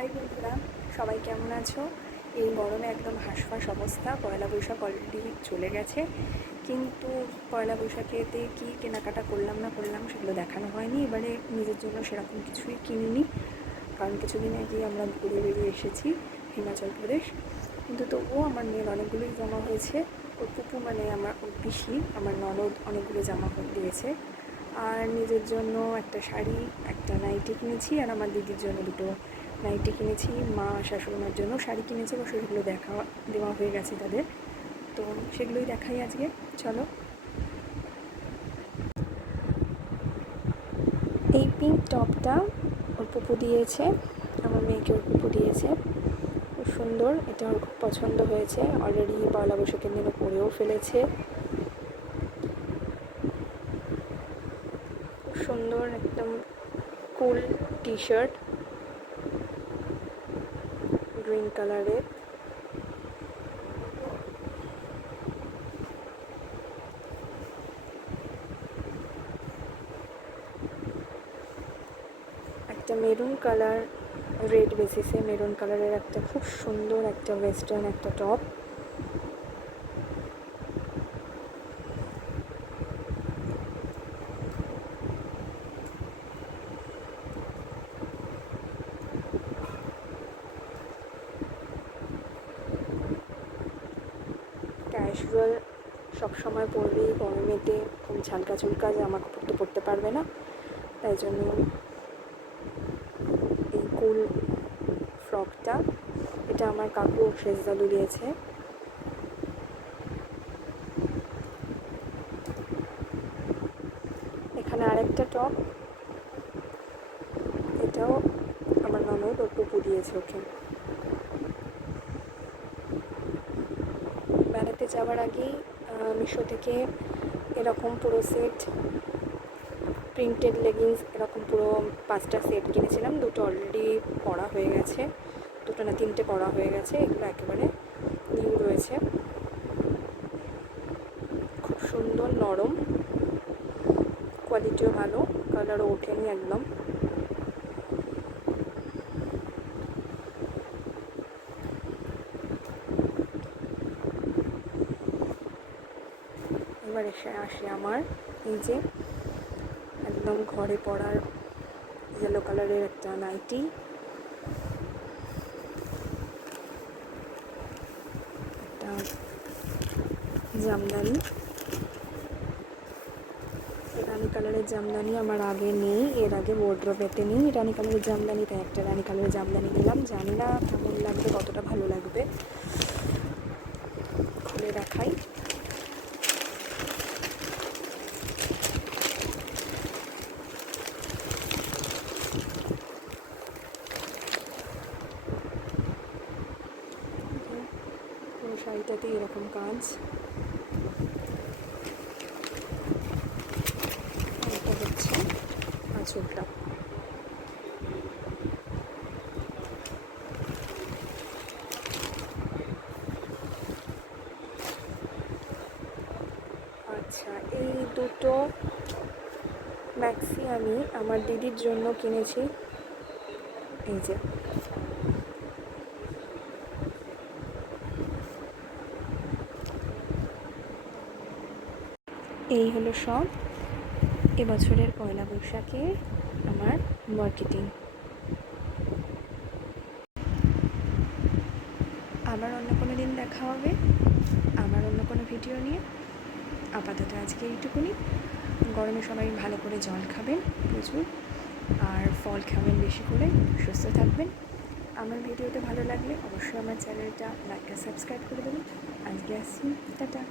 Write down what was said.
High বন্ধুরা, সবাই কেমন আছো? এই গরমে একদম হাঁসফাঁস অবস্থা। পয়লা বৈশাখ অলরেডি চলে গেছে, কিন্তু পয়লা বৈশাখেতে কী কেনাকাটা করলাম না করলাম সেগুলো দেখানো হয়নি। এবারে নিজের জন্য সেরকম কিছুই কিনিনি, কারণ কিছুদিন আগে আমরা ঘুরে বেরিয়ে এসেছি হিমাচল প্রদেশ। কিন্তু তবুও আমার মেয়ের অনেকগুলোই জামা হয়েছে। ওর পুপু মানে ওর পিসি আমার ননদ অনেকগুলো জামা দিয়েছে। আর নিজের জন্য একটা শাড়ি, একটা নাইটি কিনেছি, আর আমার দিদির জন্য দুটো নাইটি কিনেছি। মা শাশুড়িমার জন্য শাড়ি কিনেছে, বা সেগুলো দেওয়া হয়ে গেছে তাদের, তো সেগুলোই দেখাই আজকে। চলো। এই পিঙ্ক টপটা ওর পুপু দিয়েছে, আমার মেয়েকে ওর পুপু দিয়েছে। খুব সুন্দর, এটা ওর খুব পছন্দ হয়েছে। অলরেডি পয়লা বৈশাখের দিনও পরেও ফেলেছে। খুব সুন্দর একদম কুল টি শার্ট, গ্রিন কালারের। একটা মেরুন কালার, রেড বেসিসে মেরুন কালারের একটা খুব সুন্দর একটা ওয়েস্টার্ন একটা টপ। ক্যাজুয়াল সবসময় পরবেই, গরমেতে খুব ঝালকা ঝুলকা জামা কাপড় তো পরতে পারবে না, তাই জন্য এই কুল ফ্রকটা, এটা আমার কাকু শেষদালু দিয়েছে। এখানে আরেকটা টপ, এটাও আমার ননদ ওর পুপু দিয়েছে ওকে। বেড়াতে যাওয়ার আগেই মিশো থেকে এরকম পুরো সেট প্রিন্টেড লেগিংস এরকম পুরো 5টা সেট কিনেছিলাম। দুটো অলরেডি পরা হয়ে গেছে, দুটো না 3টে পরা হয়ে গেছে। এগুলো একেবারে নিউ রয়েছে, খুব সুন্দর, নরম, কোয়ালিটিও ভালো, কালারও ওঠেনি একদম। এবার এসে আসে আমার এই যে একদম ঘরে পরার ইয়েলো কালারের একটা নাইটি, একটা জামদানি, রানি কালারের জামদানি আমার আগে নেই, এর আগে ওয়ার্ড্রোবেতে নেই রানি কালারের জামদানি, তাই একটা রানি কালারের জামদানি নিলাম। জানি না কেমন লাগবে, কতটা ভালো লাগবে, খুলে দেখাই। পুরো শাড়িটাতে এরকম কাজ, এটা হচ্ছে আঁচলটা। আচ্ছা, এই দুটো ম্যাক্সি আমি আমার দিদির জন্য কিনেছি। এই যে এই হলো সব এবছরের পয়লা বৈশাখে আমার মার্কেটিং। আবার অন্য কোনো দিন দেখা হবে আমার অন্য কোনো ভিডিও নিয়ে। আপাতত আজকে এইটুকুনি। গরমে সবাই ভালো করে জল খাবেন প্রচুর, আর ফল খাবেন বেশি করে, সুস্থ থাকবেন। আমার ভিডিওটা ভালো লাগলে অবশ্যই আমার চ্যানেলটা লাইক আর সাবস্ক্রাইব করে দেবেন। আজকে আসছি, টাটা।